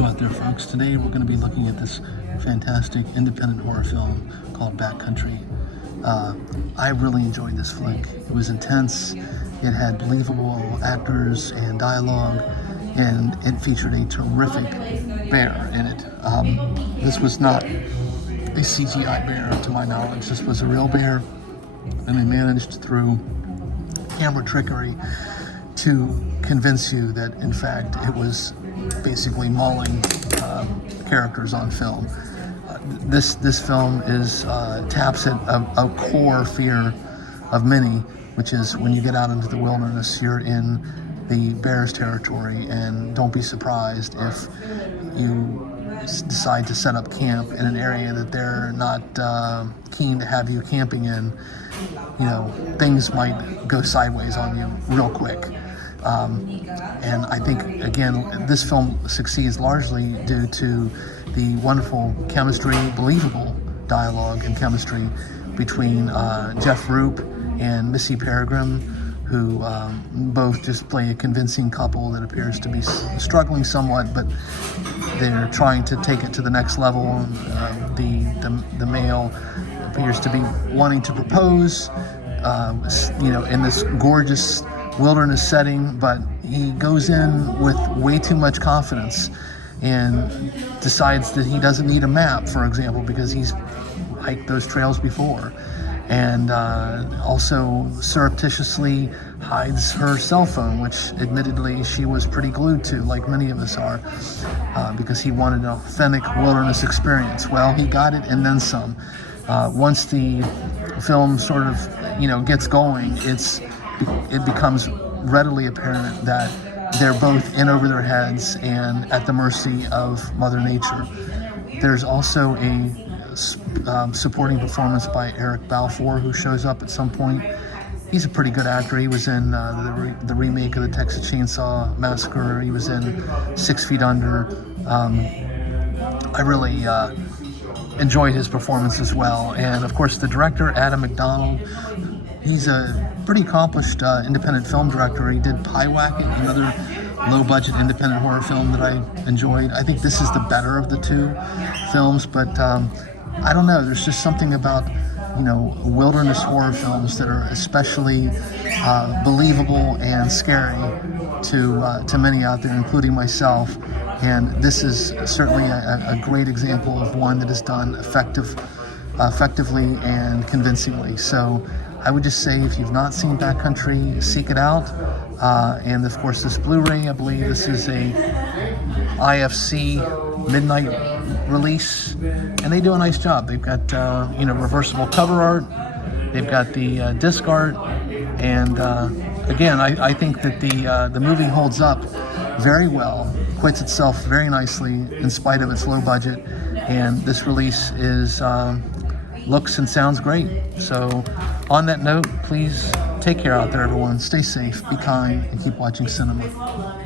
Hello out there, folks. Today we're going to be looking at this fantastic independent horror film called Backcountry. I really enjoyed this flick. It was intense, it had believable actors and dialogue, and it featured a terrific bear in it. This was not a CGI bear, to my knowledge. This was a real bear, and they managed through camera trickery to convince you that, in fact, it was basically mauling characters on film. This film is taps at a core fear of many, which is when you get out into the wilderness, you're in the bear's territory, and don't be surprised if you decide to set up camp in an area that they're not keen to have you camping in. You know, things might go sideways on you real quick. And I think, again, this film succeeds largely due to the wonderful chemistry, believable dialogue and chemistry between Jeff Roop and Missy Peregrine, who both just play a convincing couple that appears to be struggling somewhat, but they're trying to take it to the next level. The male appears to be wanting to propose, in this gorgeous wilderness setting, but he goes in with way too much confidence and decides that he doesn't need a map, for example, because he's hiked those trails before, and also surreptitiously hides her cell phone, which admittedly she was pretty glued to, like many of us are, because he wanted an authentic wilderness experience. Well, he got it and then some. Once the film sort of gets going, it becomes readily apparent that they're both in over their heads and at the mercy of Mother Nature. There's also a supporting performance by Eric Balfour, who shows up at some point. He's a pretty good actor. He was in the remake of the Texas Chainsaw Massacre. He was in 6 Feet Under. I really enjoyed his performance as well. And of course, the director, Adam McDonald, he's a pretty accomplished independent film director. He did Pyewacket, another low-budget independent horror film that I enjoyed. I think this is the better of the two films, but I don't know. There's just something about wilderness horror films that are especially believable and scary to many out there, including myself. And this is certainly a great example of one that is done effectively and convincingly. So I would just say, if you've not seen Backcountry, seek it out. And of course, this Blu-ray, I believe this is a IFC midnight release, and they do a nice job. They've got reversible cover art, they've got the disc art, and again, I think that the movie holds up very well, quits itself very nicely in spite of its low budget, and this release is looks and sounds great. So on that note, please take care out there, everyone. Stay safe, be kind, and keep watching cinema.